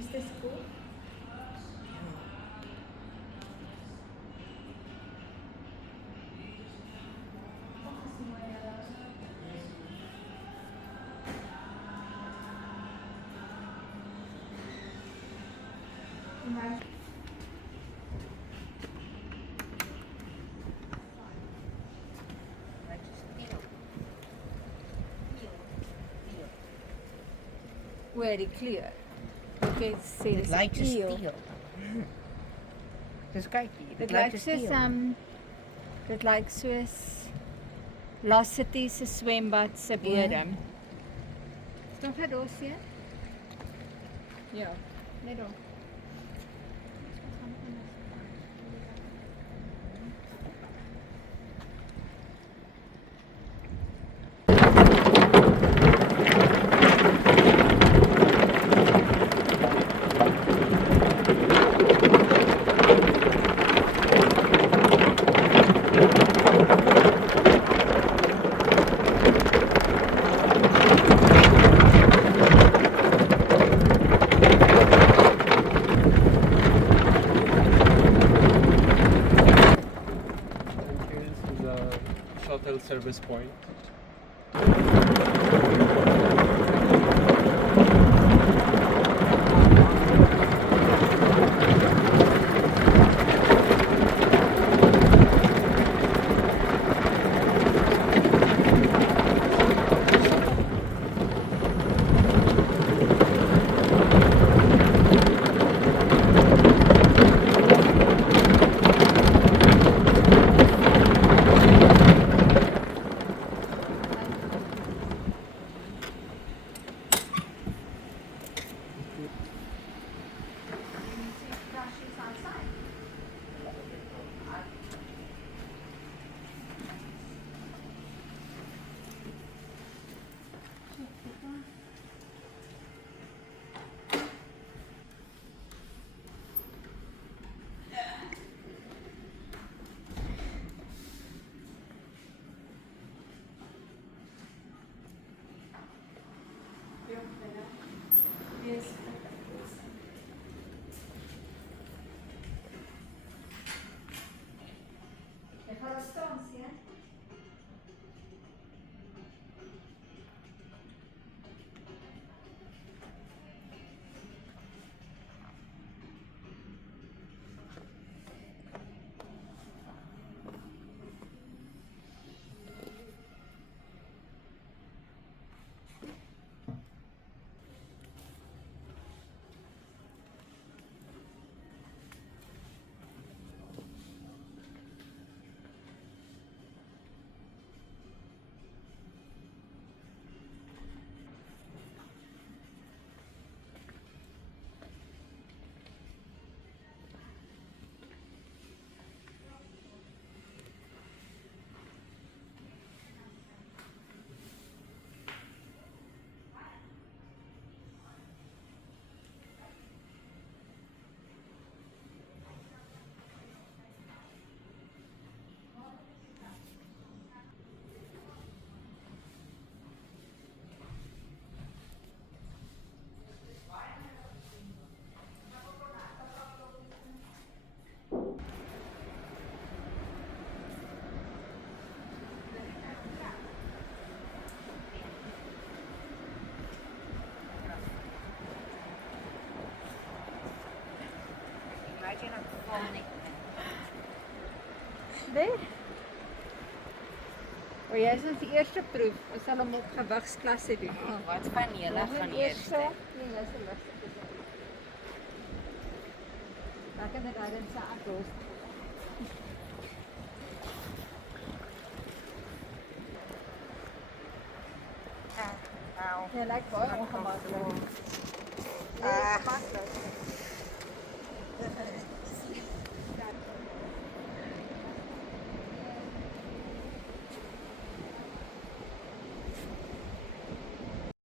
is the school? Very clear. Okay, it says Dit lyk soos eel. steel. Dis kykie, Dit lyk soos dit lyk soos Lassity se swembad se bodem. Stop het daar sien? Ja, net daar. This is a shuttle service point. Yes. Jy gaan daar staan, sien? Daar. O, jy is ons die eerste proef. Ons sal hom op gewigsklasse doen. Wat van julle gaan eers? Nee, jy is die ligste. Lekker met daai se appels. Au. Jy lyk baie ongemaklik. Ah.